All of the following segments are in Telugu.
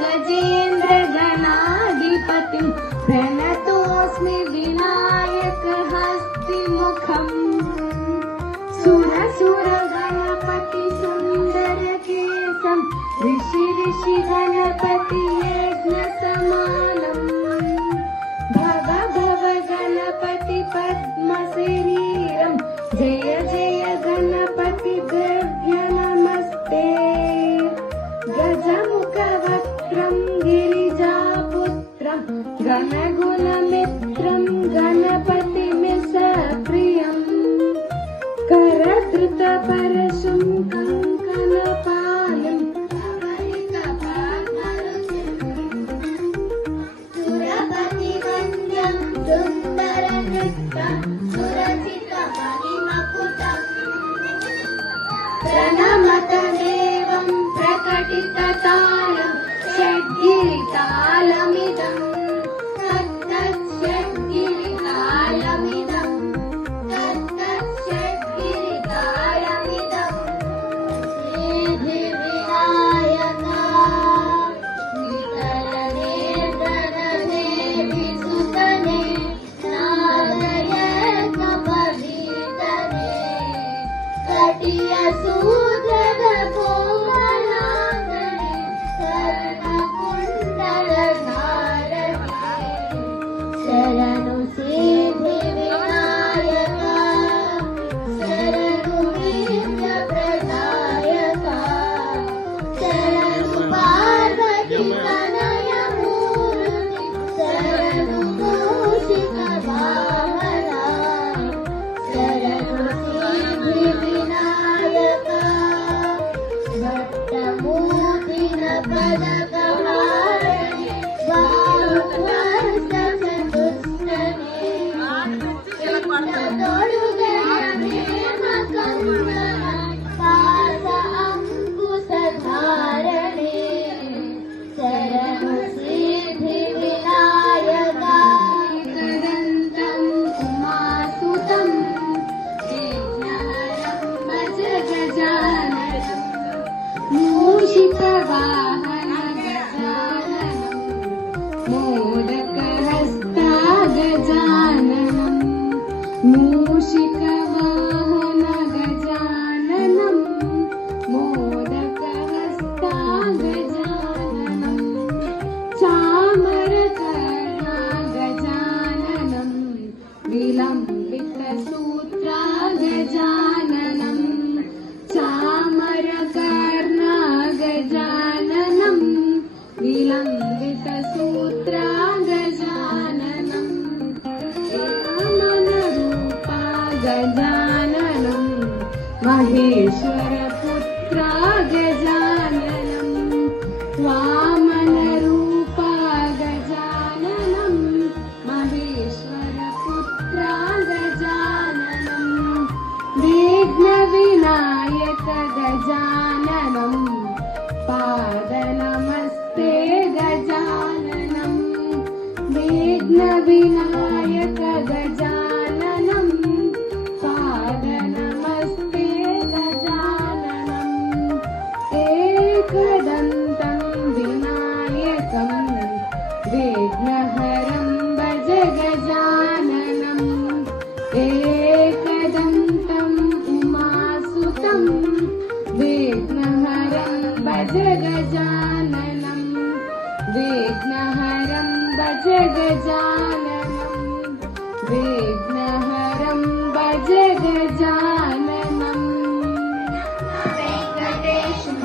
गजेन्द्र गणाधिपतिं प्रणतोऽस्मि विनायक जय जय गणपति दिव्य नमस्ते गजमुखवक्त्रं गिरिजापुत्रं गणगुणमित्रं गणपतिमिसप्रियं करधृतपरशुं कंकणपाणिं सुरपतिवन्द्यं सुन्दरनृत्यं सुरचितमणिमकुटम् प्रणमतदेवं प्रकटिततालं षड्गिरितालमिदं तत्तच्छड्गिरितालमिदं सिद्धिविनायका वितलनेत्ररणे विसुतने नारायणपवितने कटियसूत्रद कोमलांगने कर्णकुण्डलधारणे शरणु सिद्धिविनायका शरणु विद्याप्रदायका शरणु पार्वतीतनयमूर्ति शरणु मूषिकवाहना शरणु सिद्धिविनायका भक्तमूर्तिनपदकहारणे बाहुवर्षचतुष्टने पास अंकुशधारणे शरणु सिद्धिविनायका एकदन्तं उमासुतं विघ्नहरं भज गजाननं मूषिकवाहनं गजाननं मोदकहस्ता गजाननं मूषिकवाहन गजाननं मोदकहस्ता गजाननं चामरकर्णा गजाननं विलम्बितसूत्रा गजाननं चामरकर्णा गजाननं विलम्बितसूत्रा गजाननं वामनरूपा गजाननं महेश्वरपुत्रा गजाननं वामनरूपा गजाननं महेश्वरपुत्रा गजाननं विघ्नविनायक गजाननं पादनमस्ते गजाननं विघ्नविनायक गजाननं पादनमस्ते गजाननं एकदन्तं विनायकं विघ्नहरं भज गजाननं एकदन्तम् उमासुतं विघ्नहरं भज गजाननं विघ्नहरं भज गजाननं विघ्नहरं भज गजाननं वेङ्कटेशं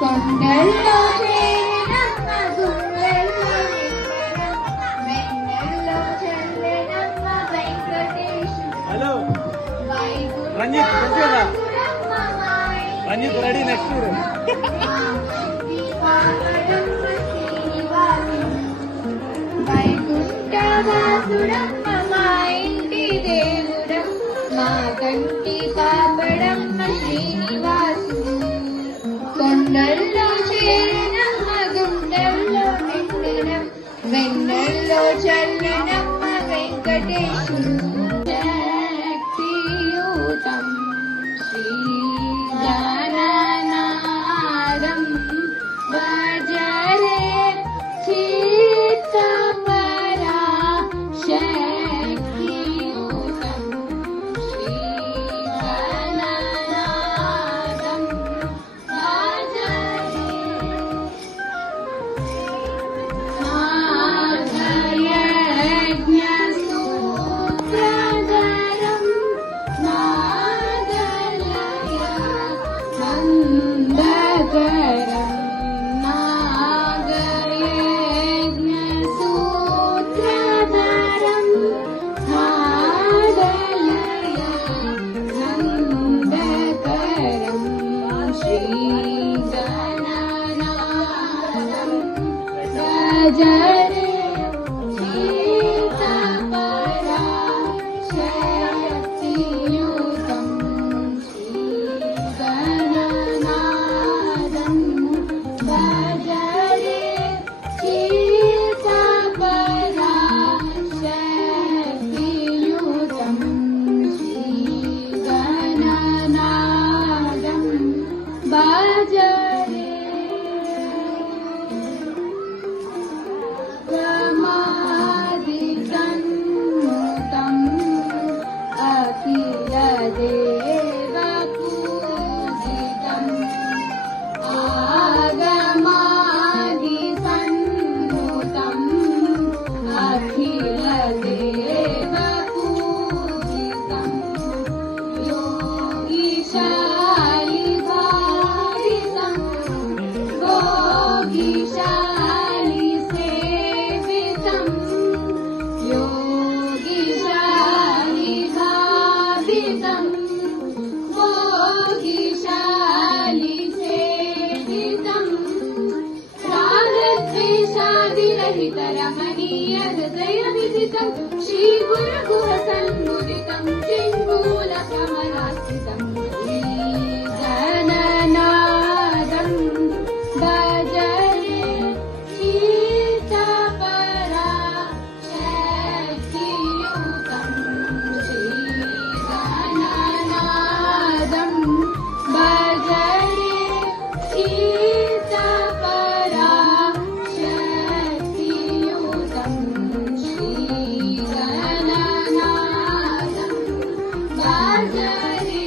కొండల్లో చేరినమ్మ గుండెల్లో నింపెనమ్మ వెన్నెల్లో చల్లెనమ్మ Venkatesham hello Ranjith Ranjith ready next వైకుంఠవాసుడమ్మ మా ఇంటి దేవుడం మా కంటి కాపడమ్మ శ్రీనివాసుడు కొండల్లో చేరినమ్మ గుండెల్లో నిండినం వెన్నెల్లో చల్లెనమ్మ వెంకటేశుడు శక్తియూతం శ్రీగణనాదం భజరే చిత్తపరా శక్తియూతం శ్రీగణనాదం భజరే యజ్ఞసూత్ర श्रीगुरुगुह सन्मुदितं चिन्मूलकमलास्थितं गणनादं भजरे शीतपराशक्तियुतं श्रीगणनादं भजरे शीतपराशक्तियुतं श्रीगणनादं भजरे।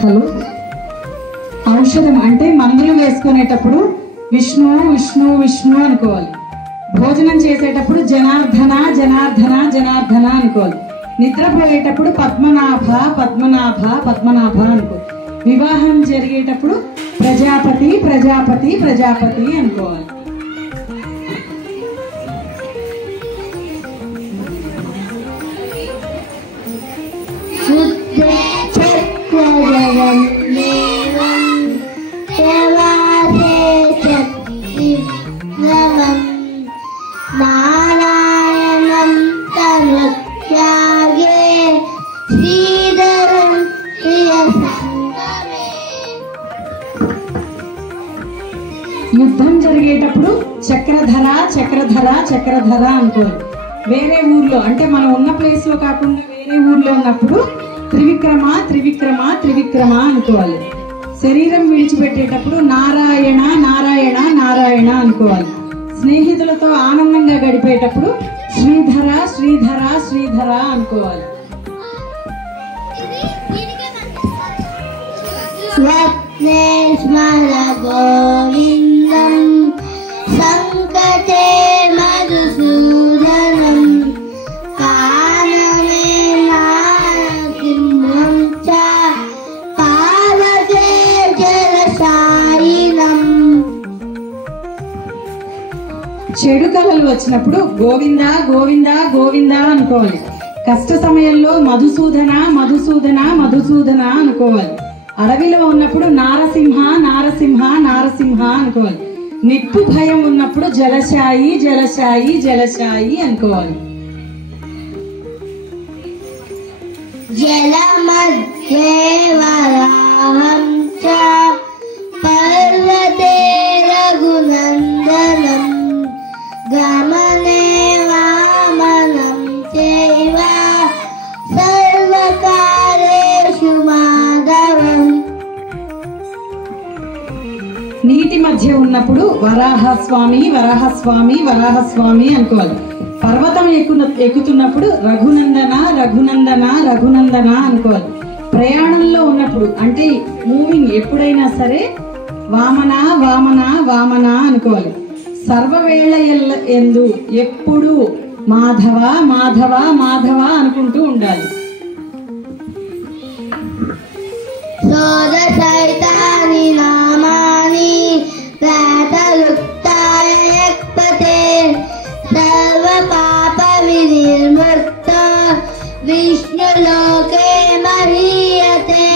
హలో, ఔషధం అంటే మందులు వేసుకునేటప్పుడు విష్ణు విష్ణు విష్ణు అనుకోవాలి. భోజనం చేసేటప్పుడు జనార్దన జనార్దన జనార్దన అనుకోవాలి. నిద్రపోయేటప్పుడు పద్మనాభ పద్మనాభ పద్మనాభ అనుకోవాలి. వివాహం జరిగేటప్పుడు ప్రజాపతి ప్రజాపతి ప్రజాపతి అనుకోవాలి. నారాయణం తనుత్యాగే శ్రీధరం ప్రియ సంగమే. యుద్ధం జరిగేటప్పుడు చక్రధర చక్రధర చక్రధర అనుకోవాలి. వేరే ఊర్లో అంటే మనం ఉన్న ప్లేస్ లో కాకుండా వేరే ఊర్లో ఉన్నప్పుడు త్రివిక్రమ త్రివిక్రమ త్రివిక్రమ అనుకోవాలి. శరీరం విడిచిపెట్టేటప్పుడు నారాయణ నారాయణ నారాయణ అనుకోవాలి. స్నేహితులతో ఆనందంగా గడిపేటప్పుడు శ్రీధర శ్రీధర శ్రీధర అనుకోవాలి. స్వప్నే స్మర గోవిందం సంకటే మధుసూదనం కాననే నారసింహం చ పాలకే జలశాయినం. చెడు కళలు వచ్చినప్పుడు గోవింద గోవింద గోవింద అనుకోవాలి. కష్ట సమయంలో మధుసూదన మధుసూదన మధుసూదన అనుకోవాలి. అడవిలో ఉన్నప్పుడు నారసింహ నారసింహ నారసింహ అనుకోవాలి. నిప్పు భయం ఉన్నప్పుడు జలశాయి జలశాయి జలశాయి అనుకోవాలి. జలమధ్యే వరాహం చ పర్వతే రఘునందనం గమనే వామనం చైవ సర్వకాలేషు మాధవం. నీటి మధ్య ఉన్నప్పుడు వరాహస్వామి వరాహస్వామి వరాహస్వామి అనుకోవాలి. పర్వతం ఎక్కుతున్నప్పుడు రఘునందన రఘునందన రఘునందన అనుకోవాలి. ప్రయాణంలో ఉన్నప్పుడు అంటే మూవింగ్ ఎప్పుడైనా సరే వామన వామన వామన అనుకోవాలి. సర్వవేళ ఎందు ఎప్పుడు మాధవ మాధవ మాధవ అనుకుంటూ ఉండాలి. షోడశైతాని నామాని ప్రాతలుప్తాయ యక్పతే సర్వ పాప వినిర్ముక్త విష్ణులోకే మహీయతే.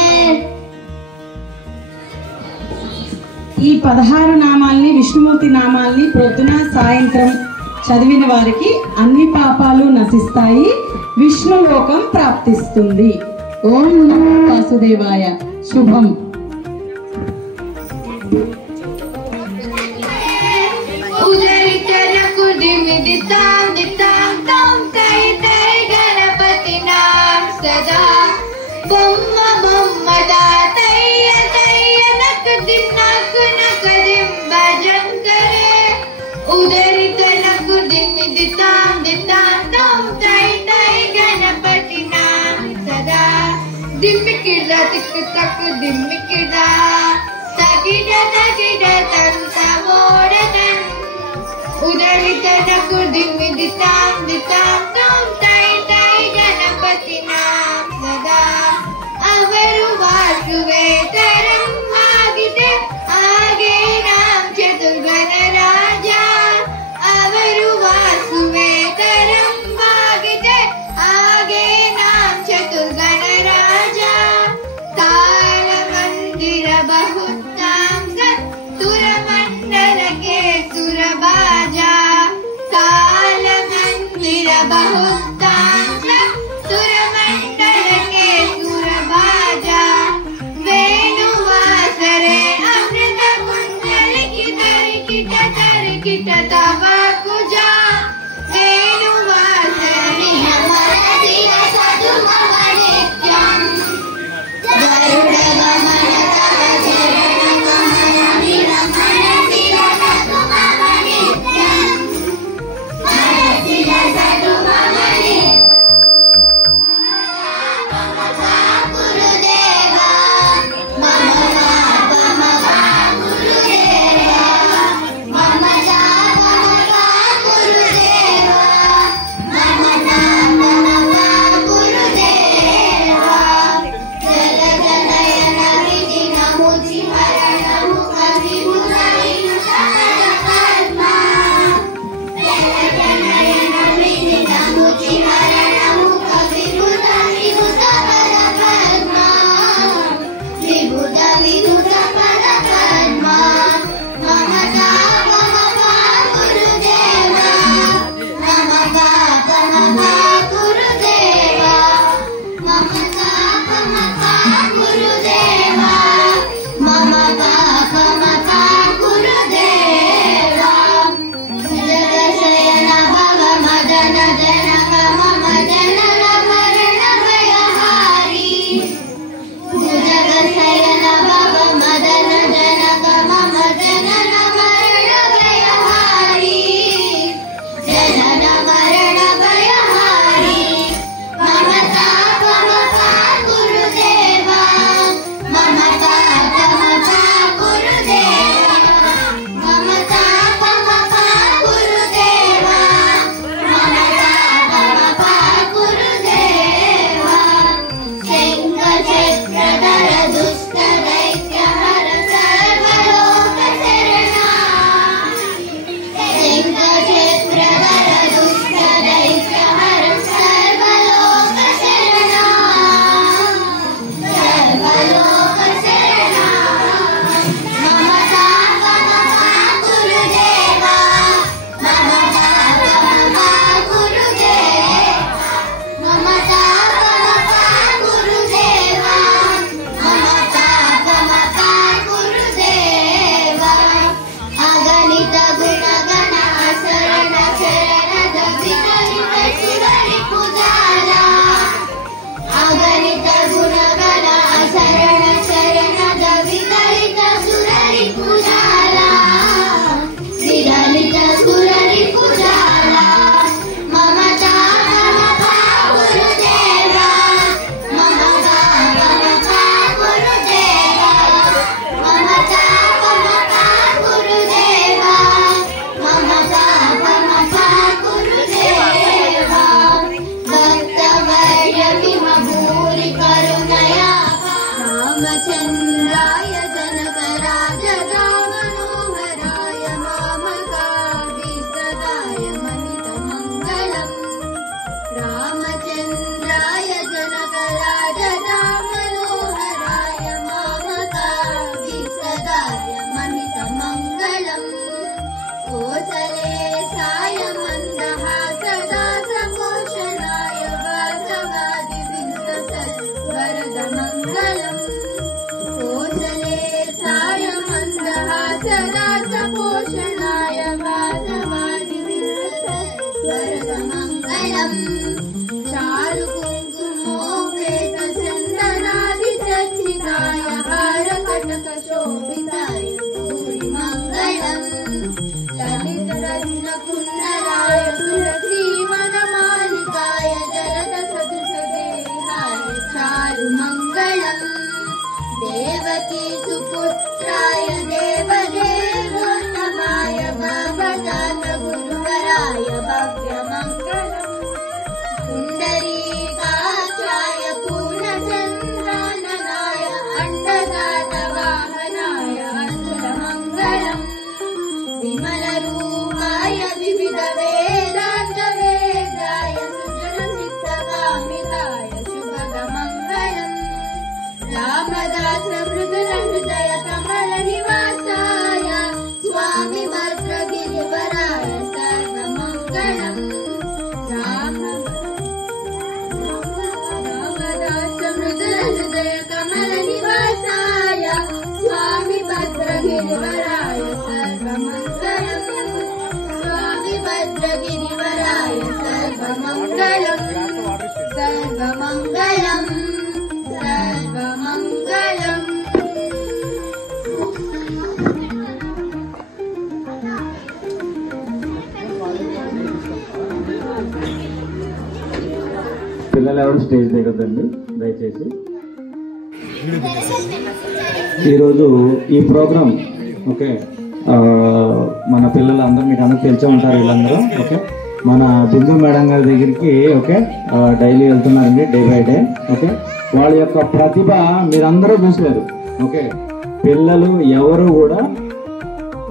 ఈ 16 నామాల్ని విష్ణుమూర్తి నామాల్ని ప్రొద్దున సాయంత్రం చదివిన వారికి అన్ని పాపాలు నశిస్తాయి, విష్ణులోకం ప్రాప్తిస్తుంది. ఓం నమో వాసుదేవాయ. శుభం. ఉదరితనకు దిమిదితాం దితాం తం తై తై గణపతినాం సదా బొమ్మ బొమ్మ దాతయ్య తయ్య నక దిన్నక నక దిం భజం కరే. ఉదరితనకు దిమిదితాం దితాం తం తై తై గణపతినాం సదా దిమ్మికిడ తిక్ తక్ దిమ్మికిడ తగిడ తగిడ తంత మోడనన్. ఉదరితనకు దిమ్మిదితాం దితాం తం తై తై గణపతినాం సదా ಅವರು ವಾಸುವೇತರಂ ಆಗಿದೆ ಆಗೆ ರಾಮ್ ಚತುರ್ಗಣ ರಾಜ. ಅವರು ವಾಸುವೇತರಂ ಆಗಿದೆ ಆಗೆ ರಾಮ್ ಚತುರ್ಗಣ ರಾಜ. ತಾಳ ಮಂದಿರ ಬಹುತಾಂ ಸುರ ಮಂಡಲಕ್ಕೆ ಸುರಬಾಜ. ಕಾಲ ಮಂದಿರ ಬಹುತಾಂ ಸುರ ಮಂಡಲಕ್ಕೆ ಸುರಬಾಜ. ವೇಣುವಾಸರೆ ಅಮೃತ ಕುಂಡಲಿಕೆ ತರಿಕಿಟ ತರಿಕಿಟ ತವ ಕುಜ. ವೇಣುವಾಸರೆ ಮನದಿನ ಸದು ಮಮ ನಿತ್ಯಂ ಗರುಡ ಗಮನ ತವ ಚರಣ ಗಮನ ಮನಸಿನ ಸದು ಮಮ ನಿತ್ಯಂ ಮನಸಿನ ಸದು ಮಮ ನಿತ್ಯಂ. ಗುರುದೇವ गणनाय वासवादिविरुद्धस्वर्गमङ्गलम् चारु कुङ्कुमोपेत चन्दनादिचर्चिताय हारकटकशोभिताय भूरिमङ्गलम् ललितरत्नकुण्डलाय तुलसीवनमालिकाय जलदसदृशदेहाय चारुमङ्गलम् देवकी सुपुत्राय देवदेवोत्तमाय भवजातगुरुवराय भव्यमङ्गलम् पुण्डरीकाक्षाय पूर्णचन्द्राननाय अण्डजातवाहनाय अतुलमङ्गलम् विमलरूपाय विविधवेदान्तवेद्याय सुजनचित्तकामिताय शुभदमङ्गलम् रामदासमृदुलहृदय कमलनिवासाय स्वामी भद्रगिरिवराय सर्वमङ्गलम् रामदासमृदुलहृदय कमलनिवासाय स्वामी भद्रगिरिवराय सर्वमङ्गलम् स्वामी भद्रगिरिवराय सर्वमङ्गलम् सर्वमङ्गलम् सर्वमङ्गलम् పిల్లలు ఎవరు స్టేజ్ దిగదండి దయచేసి. ఈరోజు ఈ ప్రోగ్రాం ఓకే మన పిల్లలు అందరూ మీకు అందరూ తెలిసే ఉంటారు. వీళ్ళందరూ ఓకే మన బిందు మేడం గారి దగ్గరికి ఓకే డైలీ వెళ్తున్నారండి డే బై డే. ఓకే వాళ్ళ యొక్క ప్రతిభ మీరందరూ చూసారు. ఓకే పిల్లలు ఎవరు కూడా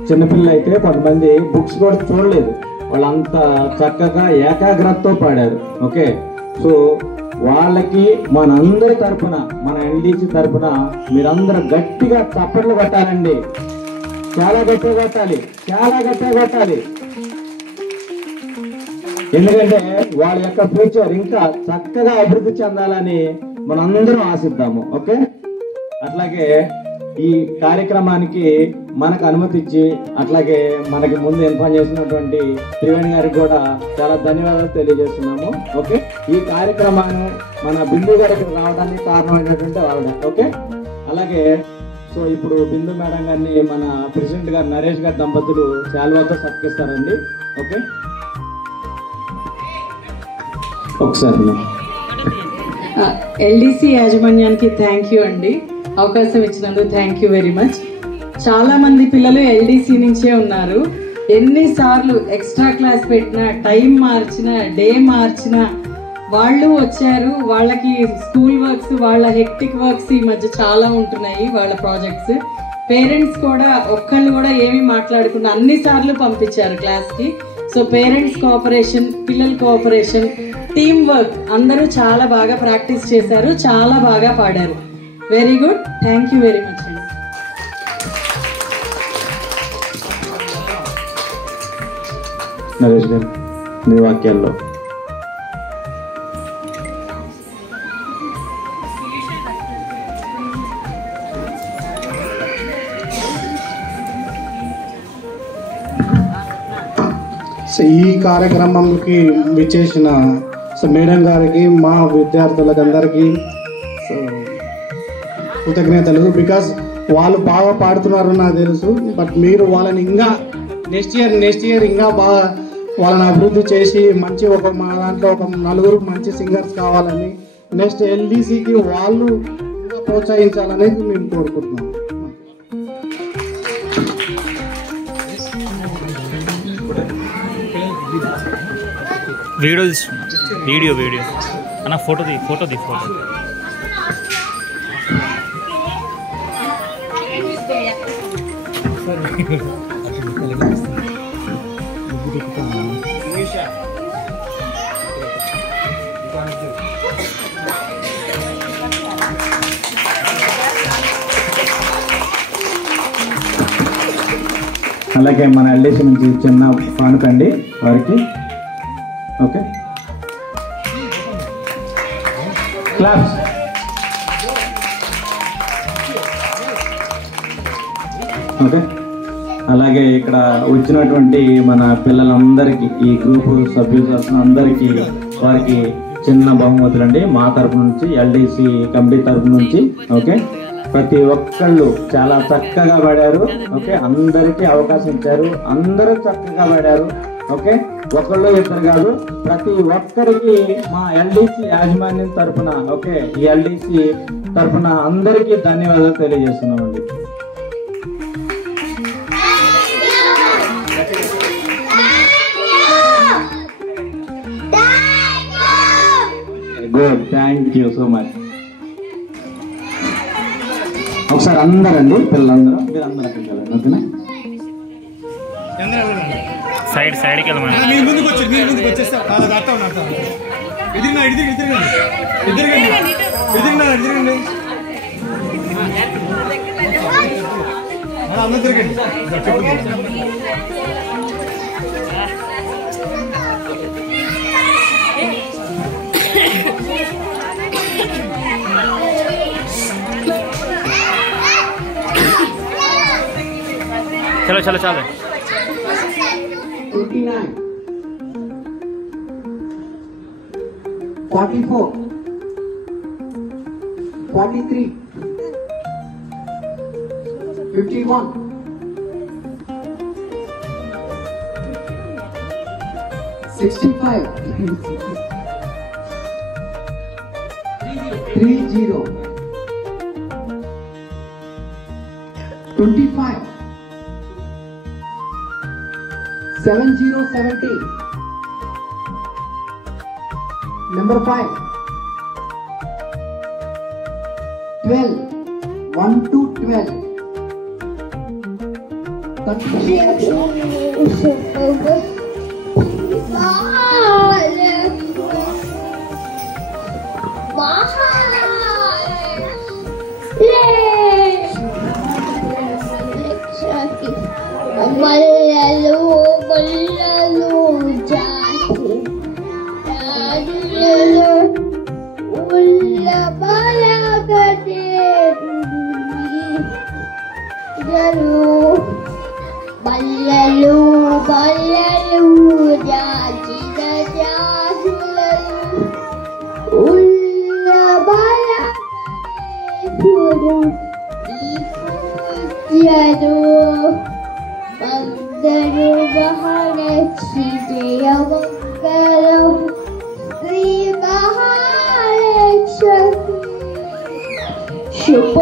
చిన్నపిల్లలు అయితే కొంతమంది బుక్స్ కూడా చూడలేదు, వాళ్ళంతా చక్కగా ఏకాగ్రతతో పాడారు. ఓకే సో వాళ్ళకి మనందరి తరపున మన ఎన్డీసీ తరపున మీరందరూ గట్టిగా చప్పట్లు కొట్టాలండి. చాలా గట్టిగా కొట్టాలి, చాలా గట్టిగా కొట్టాలి. ఎందుకంటే వాళ్ళ యొక్క ఫ్యూచర్ ఇంకా చక్కగా అభివృద్ధి చెందాలని మనందరం ఆశిద్దాము. ఓకే అట్లాగే ఈ కార్యక్రమానికి మనకు అనుమతి ఇచ్చి అట్లాగే మనకి ముందు ఇన్ఫార్మ్ చేసినటువంటి త్రివేణి గారికి కూడా చాలా ధన్యవాదాలు తెలియజేస్తున్నాము. ఓకే ఈ కార్యక్రమాన్ని మన బిందు గారికి రావడానికి కారణమైనటువంటి ఆవిడ. ఓకే అలాగే సో ఇప్పుడు బిందు మేడం గారిని మన ప్రెసిడెంట్ గారు నరేష్ గారి దంపతులు శాల్వాతో సత్కరిస్తారండి. ఓకే ఒకసారి ఎల్డీసీ యాజమాన్యానికి థ్యాంక్ యూ అండి, అవకాశం ఇచ్చినందుకు థ్యాంక్ యూ వెరీ మచ్. చాలా మంది పిల్లలు ఎల్డీసీ నుంచే ఉన్నారు. ఎన్నిసార్లు ఎక్స్ట్రా క్లాస్ పెట్టినా, టైం మార్చినా, డే మార్చినా వాళ్ళు వచ్చారు. వాళ్ళకి స్కూల్ వర్క్స్, వాళ్ళ హెక్టిక్ వర్క్స్ ఈ మధ్య చాలా ఉంటున్నాయి, వాళ్ళ ప్రాజెక్ట్స్. పేరెంట్స్ కూడా ఒక్కళ్ళు కూడా ఏమీ మాట్లాడకుండా అన్నిసార్లు పంపించారు క్లాస్కి. సో పేరెంట్స్ కోఆపరేషన్, పిల్లల కోఆపరేషన్, టీమ్ వర్క్ అందరూ చాలా బాగా ప్రాక్టీస్ చేశారు, చాలా బాగా పాడారు. Very good, thank you very much అండి. నరేష్ గారు మీ వాక్యాల్లో. ఈ కార్యక్రమంకి విచ్చేసిన మేడం గారికి, మా విద్యార్థులకందరికీ కృతజ్ఞతలు. బికాస్ వాళ్ళు బాగా పాడుతున్నారు నాకు తెలుసు, బట్ మీరు వాళ్ళని ఇంకా నెక్స్ట్ ఇయర్ ఇంకా బాగా వాళ్ళని అభివృద్ధి చేసి మంచి మా దాంట్లో ఒక నలుగురు మంచి సింగర్స్ కావాలని, నెక్స్ట్ ఎల్డీసీకి వాళ్ళు ఇంకా ప్రోత్సహించాలనేది మేము కోరుకుంటున్నాం. వీడియో అన్న ఫోటో ది అలాగే మన ఎల్డీసీ నుంచి చిన్న కానుకండి వారికి. Okay claps. ఓకే అలాగే ఇక్కడ వచ్చినటువంటి మన పిల్లలందరికీ ఈ గ్రూప్ సభ్యులు అందరికీ వారికి చిన్న బహుమతులు అండి మా తరపు నుంచి, ఎల్డీసీ కమిటీ తరపు నుంచి. ఓకే, ప్రతి ఒక్కళ్ళు చాలా చక్కగా పాడారు. ఓకే, అందరికీ అవకాశం ఇచ్చారు, అందరూ చక్కగా పాడారు. ఓకే, ఒకళ్ళు ఇద్దరు కాదు, ప్రతి ఒక్కరికి మా ఎల్డీసీ యాజమాన్యం తరఫున, ఓకే, ఈ ఎల్డీసీ తరఫున అందరికీ ధన్యవాదాలు తెలియజేస్తున్నామండి. Good, thank you so much. ఒకసారి అందరండి పిల్లలందరూ మీరు అందరూ అక్కడికి వెళ్ళండి. ఓకేనా, సైడ్కి వెళ్ళమని మీరు ముందుకు వచ్చారు, మీరు ముందుకు వచ్చేస్తే ఎదిరినండి అందరూ తిరగండి. చలో చలో చాలు. 89, 44, 43, 51, 65, 30, 25, 7070, number 5, 12, 1 to 12, బల్లలు బల్లలు జాతి రాజులు ఉల్ల బలగదే జరు బల్లలు బల్లలు జాతి రాజులు ఉల్ల బలగదే జరు అందరూ మహాలక్ష్మి జయమంగళం శ్రీ మహాలక్ష్మి శుభ